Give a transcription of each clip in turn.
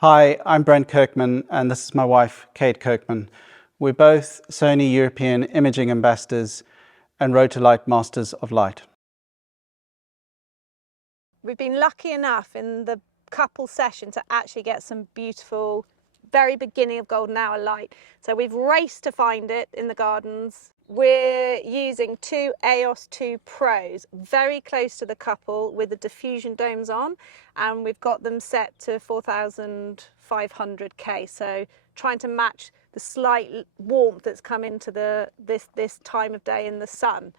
Hi, I'm Brent Kirkman and this is my wife, Kate Kirkman. We're both Sony European Imaging Ambassadors and Rotolight Masters of Light. We've been lucky enough in the couple session to actually get some beautiful, very beginning of golden hour light. So we've raced to find it in the gardens. We're using two AEOS 2 Pros, very close to the couple with the diffusion domes on, and we've got them set to 4500K. So trying to match the slight warmth that's come into this time of day in the sun.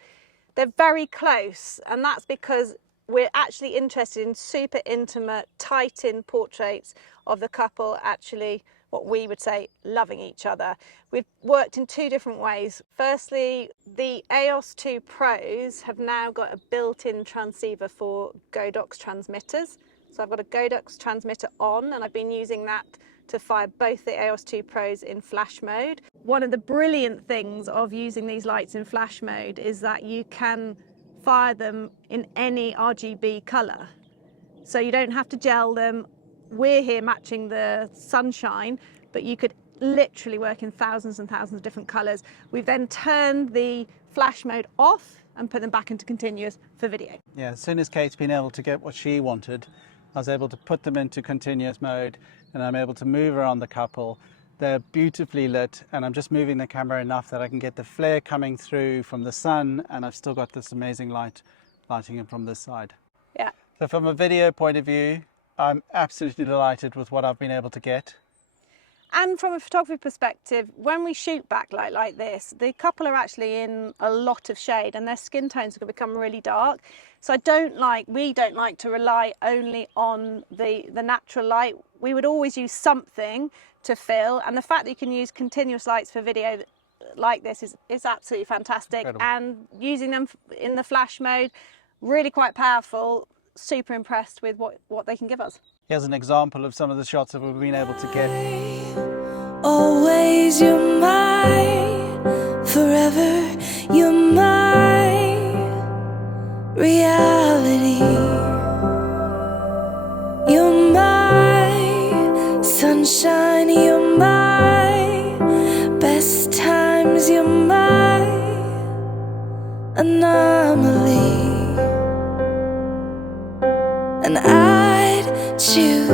They're very close, and that's because we're actually interested in super intimate, tight-in portraits of the couple actually, what we would say, loving each other. We've worked in two different ways. Firstly, the AEOS 2 Pros have now got a built-in transceiver for Godox transmitters. So I've got a Godox transmitter on, and I've been using that to fire both the AEOS 2 Pros in flash mode. One of the brilliant things of using these lights in flash mode is that you can fire them in any RGB colour. So you don't have to gel them. We're here matching the sunshine, but you could literally work in thousands and thousands of different colours. We've then turned the flash mode off and put them back into continuous for video. Yeah, as soon as Kate's been able to get what she wanted, I was able to put them into continuous mode and I'm able to move around the couple. They're beautifully lit and I'm just moving the camera enough that I can get the flare coming through from the sun, and I've still got this amazing light lighting it from this side. Yeah. So from a video point of view, I'm absolutely delighted with what I've been able to get. And from a photography perspective, when we shoot backlight like this, the couple are actually in a lot of shade and their skin tones are going to become really dark. So we don't like to rely only on the natural light. We would always use something to fill, and the fact that you can use continuous lights for video like this is absolutely fantastic. Incredible. And using them in the flash mode, really quite powerful. Super impressed with what they can give us. Here's an example of some of the shots that we've been able to get. Always you're mine, forever you're my reality. You're my sunshine, you're my best times, you're my anomaly. And I'd choose